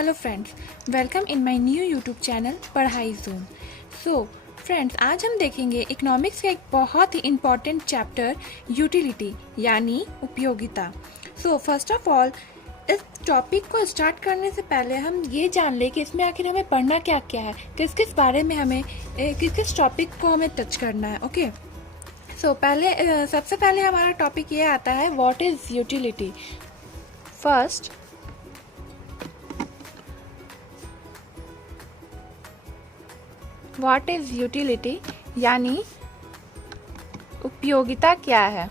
Hello friends, welcome in my new YouTube channel पढ़ाई zone. So friends, आज हम देखेंगे इकोनॉमिक्स का एक बहुत ही इम्पॉर्टेंट चैप्टर यूटिलिटी यानी उपयोगिता। सो फर्स्ट ऑफ ऑल, इस टॉपिक को स्टार्ट करने से पहले हम ये जान लें कि इसमें आखिर हमें पढ़ना क्या क्या है, किस किस बारे में हमें किस किस टॉपिक को हमें टच करना है। ओके, सो सबसे पहले हमारा टॉपिक ये आता है what is utility. First, what is utility यानी उपयोगिता क्या है।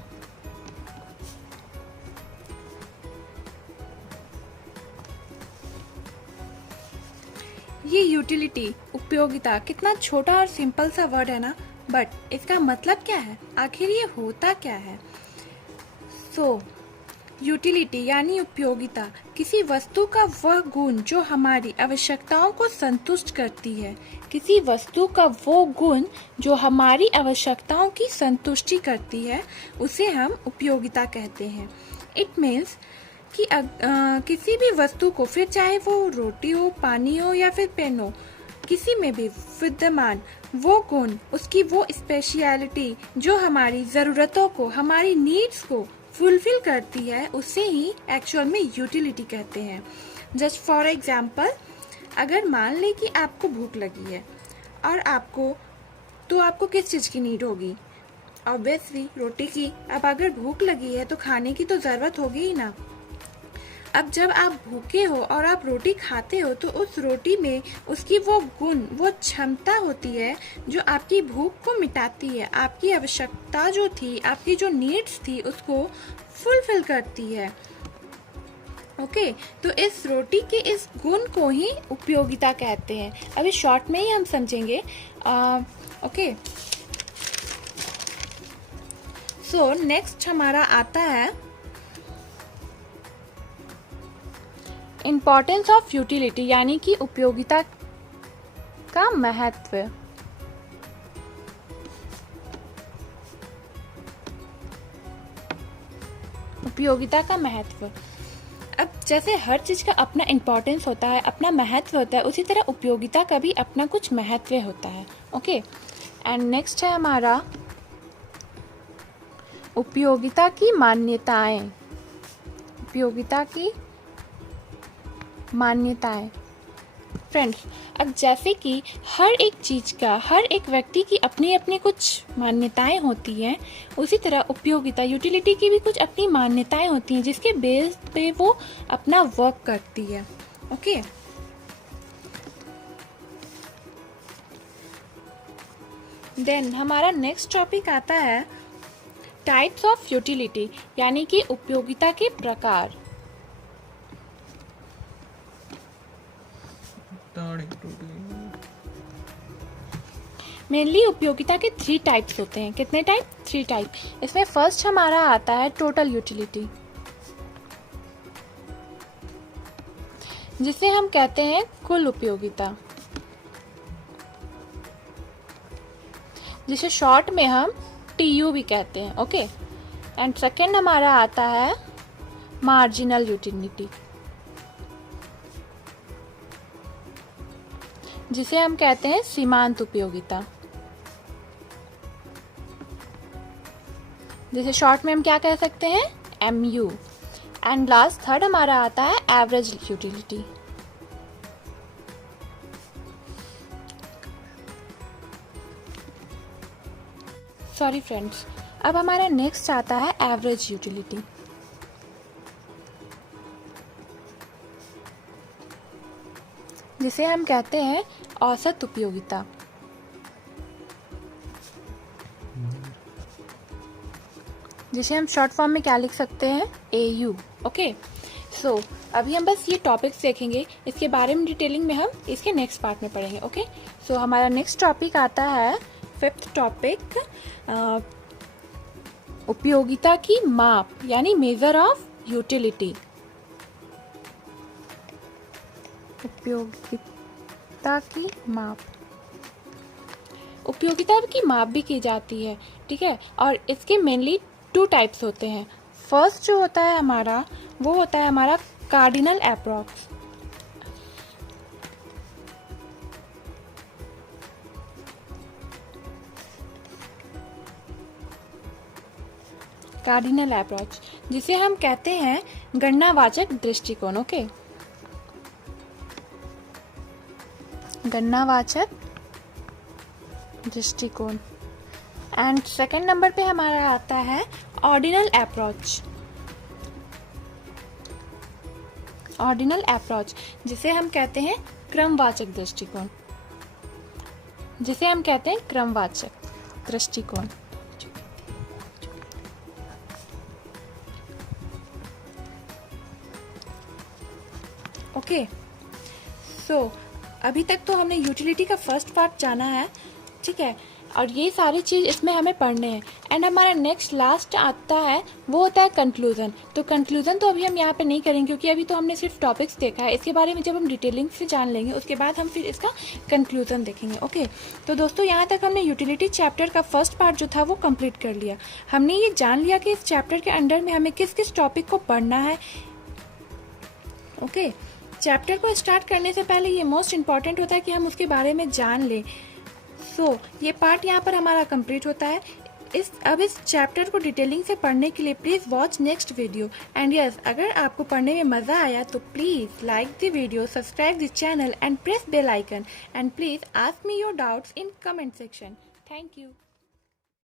ये यूटिलिटी, उपयोगिता, कितना छोटा और सिंपल सा वर्ड है ना, बट इसका मतलब क्या है, आखिर ये होता क्या है। सो यूटिलिटी यानी उपयोगिता किसी वस्तु का वह गुण जो हमारी आवश्यकताओं को संतुष्ट करती है। किसी वस्तु का वो गुण जो हमारी आवश्यकताओं की संतुष्टि करती है, उसे हम उपयोगिता कहते हैं। इट मीन्स कि किसी भी वस्तु को, फिर चाहे वो रोटी हो, पानी हो या फिर पेन हो, किसी में भी विद्यमान वो गुण, उसकी वो स्पेशलिटी जो हमारी ज़रूरतों को, हमारी नीड्स को फुलफिल करती है, उसे ही एक्चुअल में यूटिलिटी कहते हैं। जस्ट फॉर एग्जाम्पल, अगर मान लें कि आपको भूख लगी है और आपको किस चीज़ की नीड होगी? ऑब्वियसली रोटी की। अब अगर भूख लगी है तो खाने की तो ज़रूरत होगी ही ना। अब जब आप भूखे हो और आप रोटी खाते हो, तो उस रोटी में उसकी वो गुण, वो क्षमता होती है जो आपकी भूख को मिटाती है, आपकी आवश्यकता जो थी, आपकी जो नीड्स थी, उसको फुलफिल करती है। ओके, तो इस रोटी के इस गुण को ही उपयोगिता कहते हैं। अभी शॉर्ट में ही हम समझेंगे। ओके, सो नेक्स्ट हमारा आता है इम्पॉर्टेंस ऑफ यूटिलिटी यानी कि उपयोगिता का महत्व। उपयोगिता का महत्व। अब जैसे हर चीज का अपना इम्पोर्टेंस होता है, अपना महत्व होता है, उसी तरह उपयोगिता का भी अपना कुछ महत्व होता है। ओके, एंड नेक्स्ट है हमारा उपयोगिता की मान्यताएं। उपयोगिता की मान्यताएं। फ्रेंड्स, अब जैसे कि हर एक चीज का, हर एक व्यक्ति की अपनी अपनी कुछ मान्यताएं होती हैं, उसी तरह उपयोगिता, यूटिलिटी की भी कुछ अपनी मान्यताएं होती हैं जिसके बेस पे वो अपना वर्क करती है। ओके, देन हमारा नेक्स्ट टॉपिक आता है टाइप्स ऑफ यूटिलिटी यानी कि उपयोगिता के प्रकार। मेनली उपयोगिता के 3 टाइप्स होते हैं। कितने टाइप? 3 टाइप। इसमें फर्स्ट हमारा आता है टोटल यूटिलिटी, जिसे हम कहते हैं कुल उपयोगिता, जिसे शॉर्ट में हम TU भी कहते हैं। ओके, एंड सेकेंड हमारा आता है मार्जिनल यूटिलिटी, जिसे हम कहते हैं सीमांत उपयोगिता, जिसे शॉर्ट में हम क्या कह सकते हैं? MU। एंड लास्ट थर्ड हमारा आता है एवरेज यूटिलिटी। सॉरी फ्रेंड्स, अब हमारा नेक्स्ट आता है एवरेज यूटिलिटी, जिसे हम कहते हैं औसत उपयोगिता, जिसे हम शॉर्ट फॉर्म में क्या लिख सकते हैं? AU। ओके, सो अभी हम बस ये टॉपिक्स देखेंगे, इसके बारे में डिटेलिंग में हम इसके नेक्स्ट पार्ट में पढ़ेंगे। ओके, सो हमारा नेक्स्ट टॉपिक आता है 5th टॉपिक, उपयोगिता की माप यानी मेजर ऑफ यूटिलिटी। उपयोगिता की माप। उपयोगिता की माप भी की जाती है, ठीक है, और इसके मेनली 2 टाइप्स होते हैं। फर्स्ट जो होता है हमारा, वो होता है हमारा कार्डिनल अप्रॉक्स। कार्डिनल अप्रोच, जिसे हम कहते हैं गणनावाचक दृष्टिकोण। ओके, गणनावाचक दृष्टिकोण। एंड सेकंड नंबर पे हमारा आता है ऑर्डिनल अप्रोच। ऑर्डिनल अप्रोच, जिसे हम कहते हैं क्रमवाचक दृष्टिकोण, जिसे हम कहते हैं क्रमवाचक दृष्टिकोण। ओके, सो अभी तक तो हमने यूटिलिटी का फर्स्ट पार्ट जाना है, ठीक है, और ये सारी चीज़ इसमें हमें पढ़ने हैं। एंड हमारा नेक्स्ट लास्ट आता है, वो होता है कंक्लूजन। तो कंक्लूजन तो अभी हम यहाँ पे नहीं करेंगे, क्योंकि अभी तो हमने सिर्फ टॉपिक्स देखा है। इसके बारे में जब हम डिटेलिंग से जान लेंगे, उसके बाद हम फिर इसका कंक्लूजन देखेंगे। ओके, तो दोस्तों यहाँ तक हमने यूटिलिटी चैप्टर का फर्स्ट पार्ट जो था वो कंप्लीट कर लिया। हमने ये जान लिया कि इस चैप्टर के अंडर में हमें किस किस टॉपिक को पढ़ना है। ओके, चैप्टर को स्टार्ट करने से पहले ये मोस्ट इम्पॉर्टेंट होता है कि हम उसके बारे में जान लें। सो ये पार्ट यहाँ पर हमारा कंप्लीट होता है। अब इस चैप्टर को डिटेलिंग से पढ़ने के लिए please watch next video. And yes, अगर आपको पढ़ने में मज़ा आया तो please like the video, subscribe the channel and press bell icon, and please ask me your doubts in comment section. Thank you.